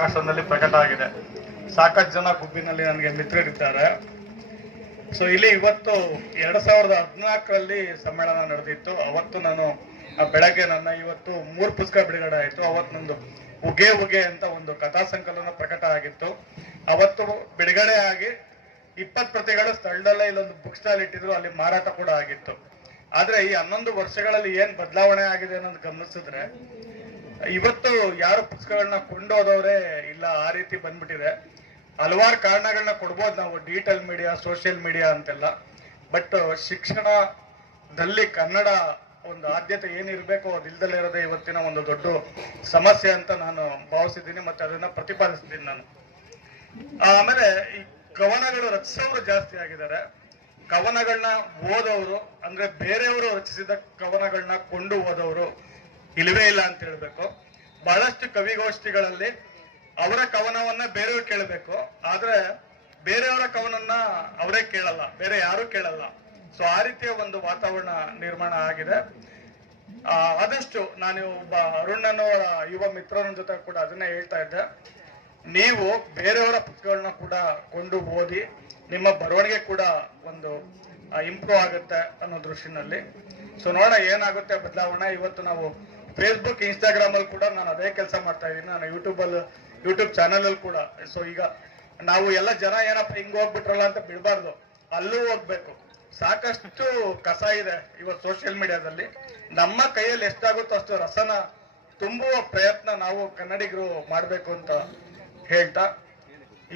ಆಕಾಶದಲ್ಲಿ ಪ್ರಕಟ ಆಗಿದೆ. ಸಾಕಷ್ಟು ಜನ ಗುಂಪಿನಲ್ಲಿ ನನಗೆ ಮಿತ್ರರಿದ್ದಾರೆ. ಸೊ ಇಲ್ಲಿ ಇವತ್ತು 2014ರಲ್ಲಿ ಸಮ್ಮೇಳನ ನಡೆದಿತ್ತು. ಅವತ್ತು ನಾನು ಬೆಳಗ್ಗೆ ಇವತ್ತು 3 ಪುಸ್ತಕ ಬಿಡುಗಡೆ ಆಯಿತು. ಅವತ್ತು ನಂದು ಉಗೆ ಉಗೆ ಅಂತ ಒಂದು ಕಥಾ ಸಂಕಲನ ಪ್ರಕಟ ಆಗಿತ್ತು. ಅವತ್ತು ಬಿಡುಗಡೆ ಆಗಿ 20 ಪ್ರತಿಗಳು ಸ್ಥಳದಲ್ಲೇ ಇಲ್ಲೊಂದು ಬುಕ್ ಸ್ಟಾಲ್ ಇಟ್ಟಿದ್ರು, ಅಲ್ಲಿ ಮಾರಾಟ ಕೂಡ ಆಗಿತ್ತು. ಆದ್ರೆ ಈ 11 ವರ್ಷಗಳಲ್ಲಿ ಏನ್ ಬದಲಾವಣೆ ಆಗಿದೆ ಅನ್ನೋದು ಗಮನಿಸಿದ್ರೆ ಇವತ್ತು ಯಾರು ಪುಸ್ತಕಗಳನ್ನ ಕೊಂಡೋದವರೇ ಇಲ್ಲ, ಆ ರೀತಿ ಬಂದ್ಬಿಟ್ಟಿದೆ. ಹಲವಾರು ಕಾರಣಗಳನ್ನ ಕೊಡ್ಬೋದು ನಾವು, ಡಿಜಿಟಲ್ ಮೀಡಿಯಾ, ಸೋಷಿಯಲ್ ಮೀಡಿಯಾ ಅಂತೆಲ್ಲ. ಬಟ್ ಶಿಕ್ಷಣದಲ್ಲಿ ಕನ್ನಡ ಒಂದು ಆದ್ಯತೆ ಏನಿರ್ಬೇಕು ಅದು ಇಲ್ದಲೇ ಇರೋದೇ ಇವತ್ತಿನ ಒಂದು ದೊಡ್ಡ ಸಮಸ್ಯೆ ಅಂತ ನಾನು ಭಾವಿಸಿದ್ದೀನಿ, ಮತ್ತೆ ಅದನ್ನ ಪ್ರತಿಪಾದಿಸ್ತೀನಿ ನಾನು. ಆಮೇಲೆ ಈ ಕವನಗಳು ರಚಿಸೋರು ಜಾಸ್ತಿ ಆಗಿದ್ದಾರೆ. ಕವನಗಳನ್ನ ಓದೋರು ಅಂದ್ರೆ ಬೇರೆಯವರು ರಚಿಸಿದ ಕವನಗಳನ್ನ ಕೊಂಡು ಓದೋರು ಇಲ್ಲವೇ ಇಲ್ಲ ಅಂತ ಹೇಳ್ಬೇಕು. ಬಹಳಷ್ಟು ಕವಿಗೋಷ್ಠಿಗಳಲ್ಲಿ ಅವರ ಕವನವನ್ನ ಬೇರೆಯವ್ರು ಕೇಳಬೇಕು, ಆದ್ರೆ ಬೇರೆಯವರ ಕವನನ್ನ ಅವರೇ ಕೇಳಲ್ಲ, ಬೇರೆ ಯಾರು ಕೇಳಲ್ಲ. ಸೊ ಆ ರೀತಿಯ ಒಂದು ವಾತಾವರಣ ನಿರ್ಮಾಣ ಆಗಿದೆ. ಆದಷ್ಟು ನಾನು ಒಬ್ಬ ಅರುಣನವರ ಯುವ ಮಿತ್ರನ ಜೊತೆ ಕೂಡ ಅದನ್ನೇ ಹೇಳ್ತಾ ಇದ್ದೆ, ನೀವು ಬೇರೆಯವರ ಪುಸ್ತಕಗಳನ್ನ ಕೂಡ ಕೊಂಡು ಓದಿ, ನಿಮ್ಮ ಬರವಣಿಗೆ ಕೂಡ ಒಂದು ಇಂಪ್ರೂವ್ ಆಗುತ್ತೆ ಅನ್ನೋ ದೃಷ್ಟಿನಲ್ಲಿ. ಸೊ ನೋಡೋಣ ಏನಾಗುತ್ತೆ ಬದಲಾವಣೆ. ಇವತ್ತು ನಾವು ಫೇಸ್ಬುಕ್, ಇನ್ಸ್ಟಾಗ್ರಾಮ್ ಅಲ್ಲಿ ಕೂಡ ನಾನು ಅದೇ ಕೆಲಸ ಮಾಡ್ತಾ ಇದ್ದೀನಿ. ನಾನು ಯೂಟ್ಯೂಬ್ ಚಾನಲ್ ಅಲ್ಲಿ ಕೂಡ. ಸೊ ಈಗ ನಾವು ಎಲ್ಲ ಜನ ಏನಪ್ಪ ಹಿಂಗ್ ಹೋಗ್ಬಿಟ್ರಲ್ಲ ಅಂತ ಬಿಡಬಾರ್ದು, ಅಲ್ಲೂ ಹೋಗ್ಬೇಕು. ಸಾಕಷ್ಟು ಕಸ ಇದೆ ಇವತ್ತು ಸೋಷಿಯಲ್ ಮೀಡಿಯಾದಲ್ಲಿ. ನಮ್ಮ ಕೈಯಲ್ಲಿ ಎಷ್ಟಾಗುತ್ತೋ ಅಷ್ಟು ರಸನ ತುಂಬುವ ಪ್ರಯತ್ನ ನಾವು ಕನ್ನಡಿಗರು ಮಾಡಬೇಕು ಅಂತ ಹೇಳ್ತಾ,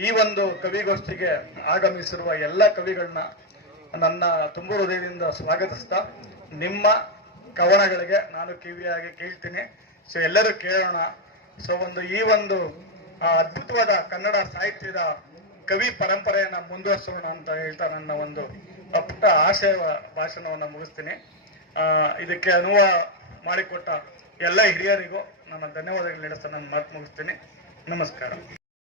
ಈ ಒಂದು ಕವಿಗೋಷ್ಠಿಗೆ ಆಗಮಿಸಿರುವ ಎಲ್ಲ ಕವಿಗಳನ್ನ ನನ್ನ ತುಂಬ ಹೃದಯದಿಂದ ಸ್ವಾಗತಿಸ್ತಾ, ನಿಮ್ಮ ಕವನಗಳಿಗೆ ನಾನು ಕಿವಿಯಾಗಿ ಕೇಳ್ತೀನಿ. ಸೊ ಎಲ್ಲರೂ ಕೇಳೋಣ. ಸೊ ಈ ಒಂದು ಅದ್ಭುತವಾದ ಕನ್ನಡ ಸಾಹಿತ್ಯದ ಕವಿ ಪರಂಪರೆಯನ್ನ ಮುಂದುವರಿಸೋಣ ಅಂತ ಹೇಳ್ತಾ ನನ್ನ ಒಂದು ಪುಟ್ಟ ಆಶಯ ಭಾಷಣವನ್ನು ಮುಗಿಸ್ತೀನಿ. ಇದಕ್ಕೆ ಅನುವು ಮಾಡಿಕೊಟ್ಟ ಎಲ್ಲ ಹಿರಿಯರಿಗೂ ನನ್ನ ಧನ್ಯವಾದಗಳು ನೀಡಿಸ್ತಾ ನನ್ನ ಮಾತು ಮುಗಿಸ್ತೀನಿ. ನಮಸ್ಕಾರ.